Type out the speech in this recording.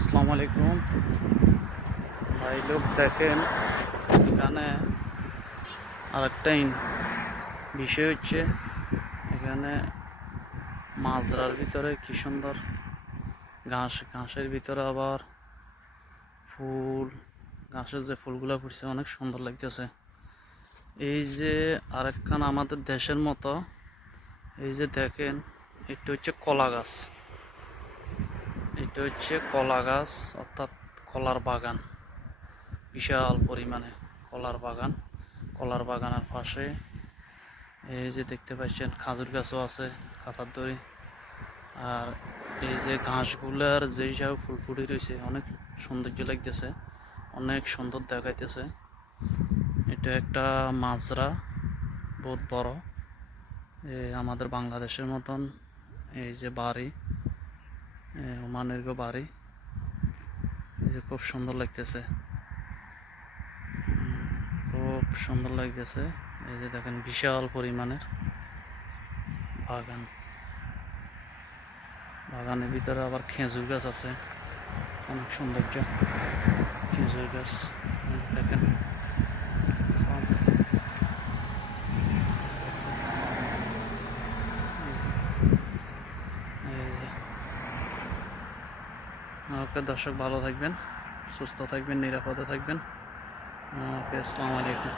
আসসালামু আলাইকুম ভাই লোক দেখেন এখানে আরেকটা বিষয় হচ্ছে এখানে মাজরার ভিতরে কি সুন্দর ঘাসের ভিতরে আবার ফুল, ঘাসের যে ফুলগুলো ফুটছে অনেক সুন্দর লাগতেছে। এই যে আরেকখান আমাদের দেশের মতো, এই যে দেখেন এটা হচ্ছে কলা গাছ, এটা হচ্ছে কলা গাছ অর্থাৎ কলার বাগান, বিশাল পরিমাণে কলার বাগান। কলার বাগানের পাশে এই যে দেখতে পাচ্ছেন খাজুর গাছও আছে কাঁথার দড়ি। আর এই যে ঘাসগুলার যে হিসাবে ফুল ফুটে রয়েছে অনেক সৌন্দর্য লাগতেছে, অনেক সুন্দর দেখাইতেছে। এটা একটা মাজরা, বহুত বড়, আমাদের বাংলাদেশের মতন। এই যে বাড়ি, ওমানের বাড়ি, এই যে খুব সুন্দর লাগতেছে, খুব সুন্দর লাগতেছে। এই যে দেখেন বিশাল পরিমাণের বাগান, বাগানের ভিতরে আবার খেজুর গাছ আছে, অনেক সৌন্দর্য খেজুর গাছ দেখেন। ওকে দর্শক, ভালো থাকবেন, সুস্থ থাকবেন, নিরাপদে থাকবেন। ওকে, আসসালামু আলাইকুম।